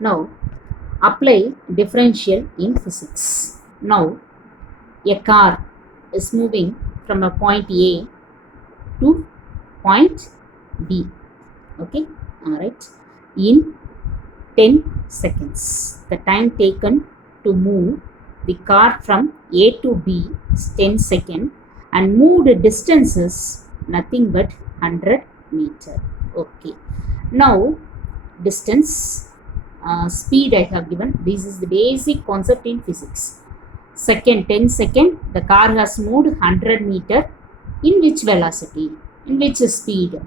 Now, apply differential in physics. Now, a car is moving from a point A to point B. Okay, alright. In 10 seconds. The time taken to move the car from A to B is 10 seconds and moved distance is nothing but 100 meter. Okay. Now, distance, speed I have given. This is the basic concept in physics. Second, 10 second, the car has moved 100 meter. In which velocity? In which speed?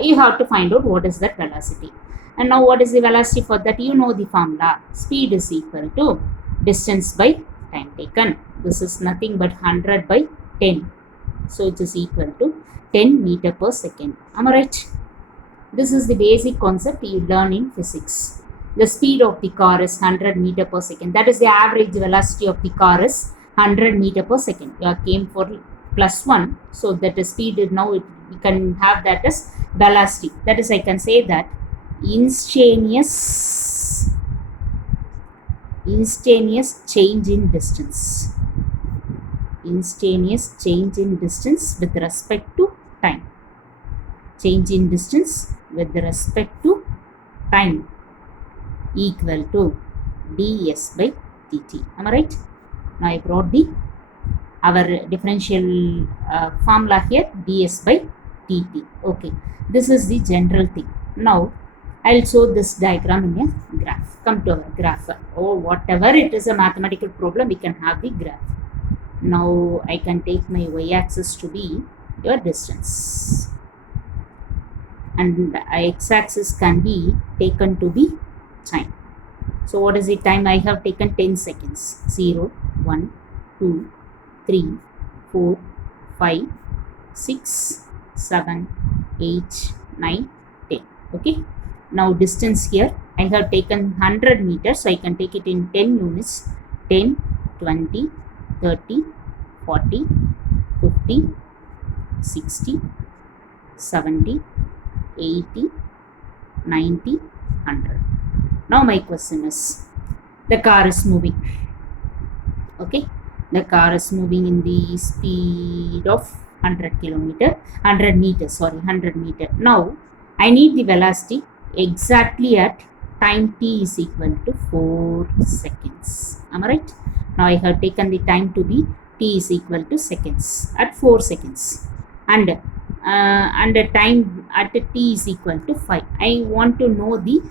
You have to find out what is that velocity. And now what is the velocity for that? You know the formula. Speed is equal to distance by time taken. This is nothing but 100 by 10. So it is equal to 10 meter per second. Am I right? This is the basic concept you learn in physics. The speed of the car is 100 meter per second. That is the average velocity of the car is 100 meter per second. You came for +1. So that the speed is now, we can have that as velocity. That is, I can say that instantaneous change in distance. Instantaneous change in distance with respect to time. Change in distance with respect to time equal to ds by dt. Am I right? Now I brought our differential formula here, ds by dt. Okay, this is the general thing. Now I'll show this diagram in a graph. Come to our graph. Or whatever it is a mathematical problem, we can have the graph. Now I can take my y-axis to be your distance, and the x-axis can be taken to be time. So what is the time? I have taken 10 seconds. 0, 1, 2, 3, 4, 5, 6, 7, 8, 9, 10. Okay. Now distance here, I have taken 100 meters. So I can take it in 10 units. 10, 20, 30, 40, 50, 60, 70, 80, 90, 100. Now my question is, the car is moving. Okay, the car is moving in the speed of 100 meters. Now I need the velocity exactly at time t is equal to 4 seconds. Am I right? Now I have taken the time to be t is equal to seconds at 4 seconds, and the time at t is equal to 5. I want to know the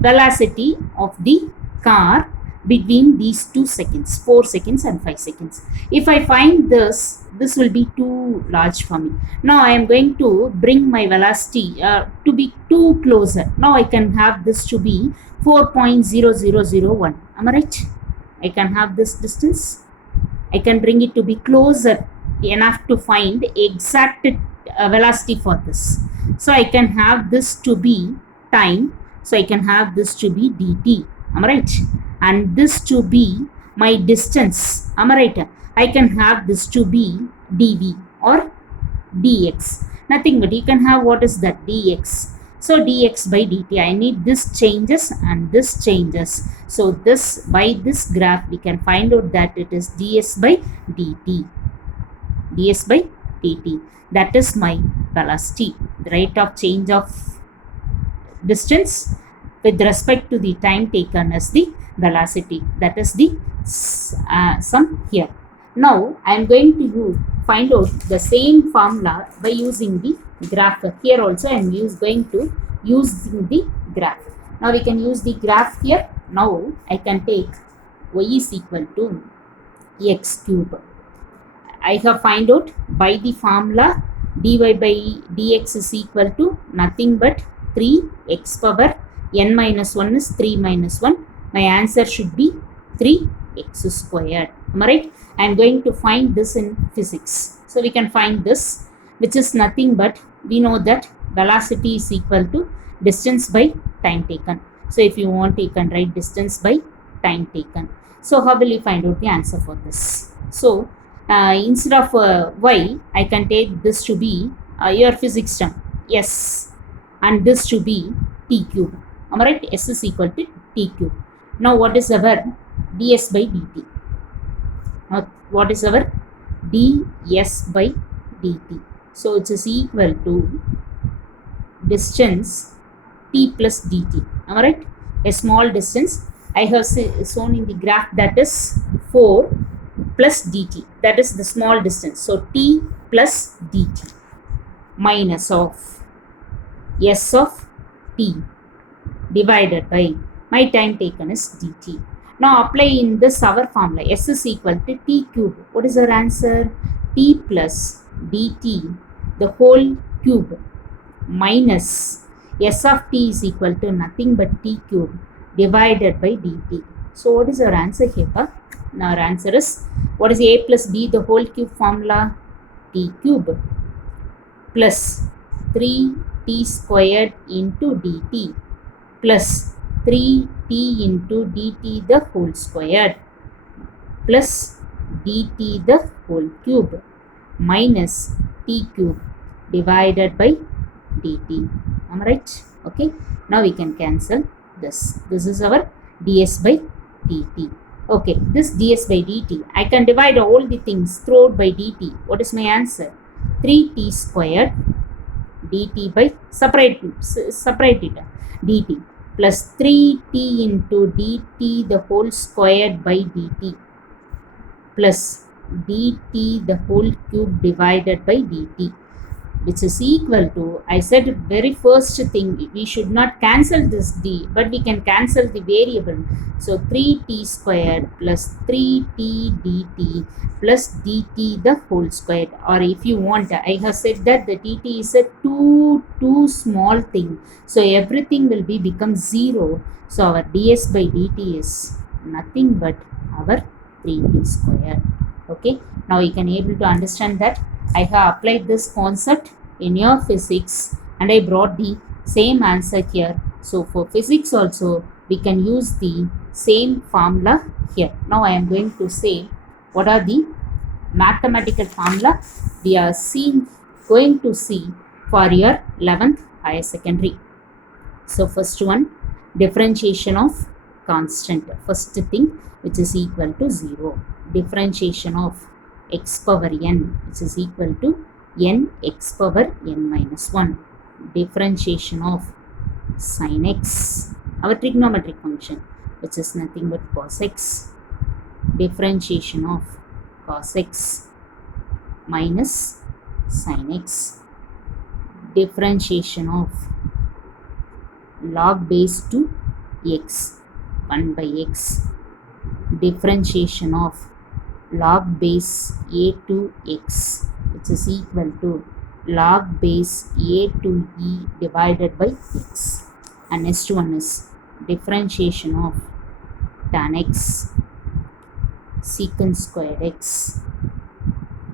velocity of the car between these 2 seconds, 4 seconds and 5 seconds. If I find this will be too large for me. Now I am going to bring my velocity to be too closer. Now I can have this to be 4.0001. Am I right? I can have this distance. I can bring it to be closer enough to find exact velocity for this. So I can have this to be time. So I can have this to be dt. Am I right? And this to be my distance. Am I right? I can have this to be dv or dx. Nothing but you can have what is that? Dx. So dx by dt. I need this changes and this changes. So this, by this graph we can find out that it is ds by dt. ds by dt. That is my velocity. The rate of change of distance with respect to the time taken as the velocity. That is the sum here. Now I am going to find out the same formula by using the graph. Here also I am going to use the graph. Now we can use the graph here. Now I can take y is equal to x cube. I have find out by the formula dy by dx is equal to nothing but 3x power n minus 1 is 3 minus 1. My answer should be 3x squared. Am I right? I am going to find this in physics. So we can find this, which is nothing but, we know that velocity is equal to distance by time taken. So if you want, you can write distance by time taken. So how will you find out the answer for this? So instead of y, I can take this to be your physics term, yes, and this to be t cube. Am I right? S is equal to t cube. Now what is our ds by dt? Now what is our ds by dt? So it is equal to distance t plus dt. Am I right? A small distance. I have shown in the graph that is 4 plus dt. That is the small distance. So t plus dt minus of s of t divided by my time taken is dt. Now apply in this our formula. S is equal to t cube. What is our answer? T plus dt the whole cube minus s of t is equal to nothing but t cube divided by dt. So what is our answer here? Now our answer is, what is a plus b the whole cube formula? T cube plus 3t squared into dt plus 3t into dt the whole squared plus dt the whole cube minus t cube divided by dt. Am I right? Okay. Now we can cancel this. This is our ds by dt. Okay. This ds by dt, I can divide all the things throughout by dt. What is my answer? 3t squared dt by separate it dt plus 3t into dt the whole squared by dt plus dt the whole cube divided by dt, which is equal to, I said very first thing, we should not cancel this d, but we can cancel the variable. So 3t squared plus 3t dt plus dt the whole squared. Or if you want, I have said that the dt is a too small thing, so everything will become 0. So our ds by dt is nothing but our 3t squared. Okay, now you can able to understand that I have applied this concept in your physics and I brought the same answer here. So for physics also we can use the same formula here. Now I am going to say what are the mathematical formula we are going to see for your 11th higher secondary. So first one, differentiation of constant. First thing, which is equal to 0. Differentiation of x power n, which is equal to n x power n minus 1. Differentiation of sin x, our trigonometric function, which is nothing but cos x. Differentiation of cos x minus sin x. Differentiation of log base to x, 1 by x. Differentiation of log base a to x, which is equal to log base a to e divided by x. And next one is differentiation of tan x secant squared x.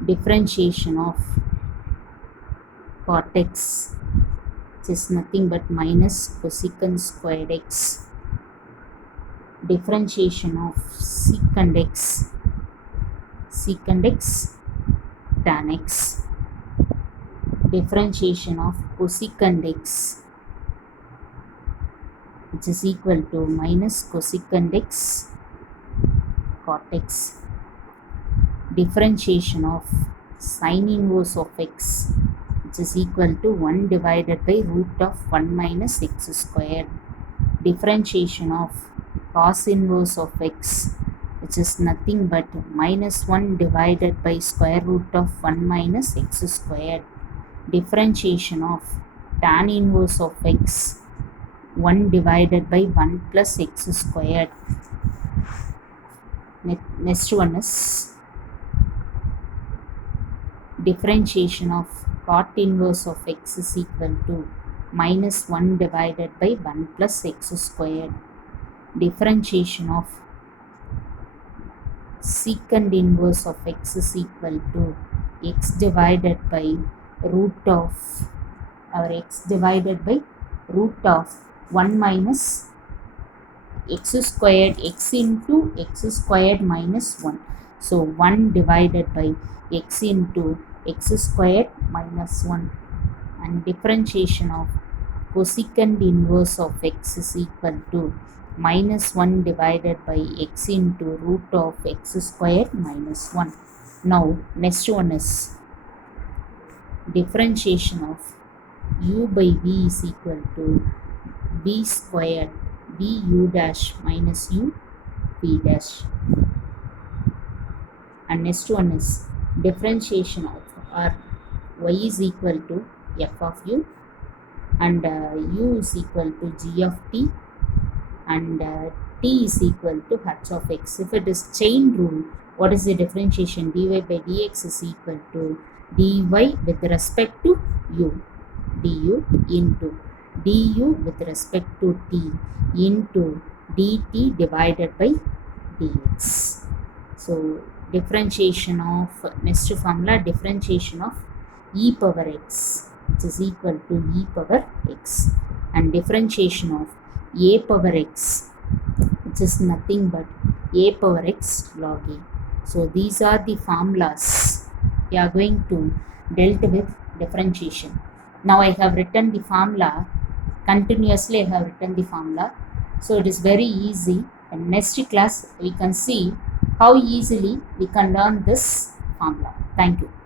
Differentiation of cot x, which is nothing but minus cosecant squared x. Differentiation of secant x tan x. Differentiation of cosecant x, which is equal to minus cosecant x cot x. Differentiation of sin inverse of x, which is equal to 1 divided by root of 1 minus x squared. Differentiation of cos inverse of x, which is nothing but minus 1 divided by square root of 1 minus x squared. Differentiation of tan inverse of x, 1 divided by 1 plus x squared. Next one is differentiation of cot inverse of x is equal to minus 1 divided by 1 plus x squared. Differentiation of secant inverse of x is equal to x divided by root of 1 minus x squared, x into x squared minus 1. So 1 divided by x into x squared minus 1. And differentiation of cosecant inverse of x is equal to minus 1 divided by x into root of x squared minus 1. Now next one is differentiation of u by v is equal to b squared bu dash minus u v dash. And next one is differentiation of r y is equal to f of u and u is equal to g of t and t is equal to h of x. If it is chain rule, what is the differentiation? Dy by dx is equal to dy with respect to u du into du with respect to t into dt divided by dx. So differentiation of next formula, differentiation of e power x, which is equal to e power x, and differentiation of a power x, which is nothing but a power x log a. So these are the formulas we are going to dealt with differentiation. Now I have written the formula continuously. I have written the formula, so it is very easy. In next class we can see how easily we can learn this formula. Thank you.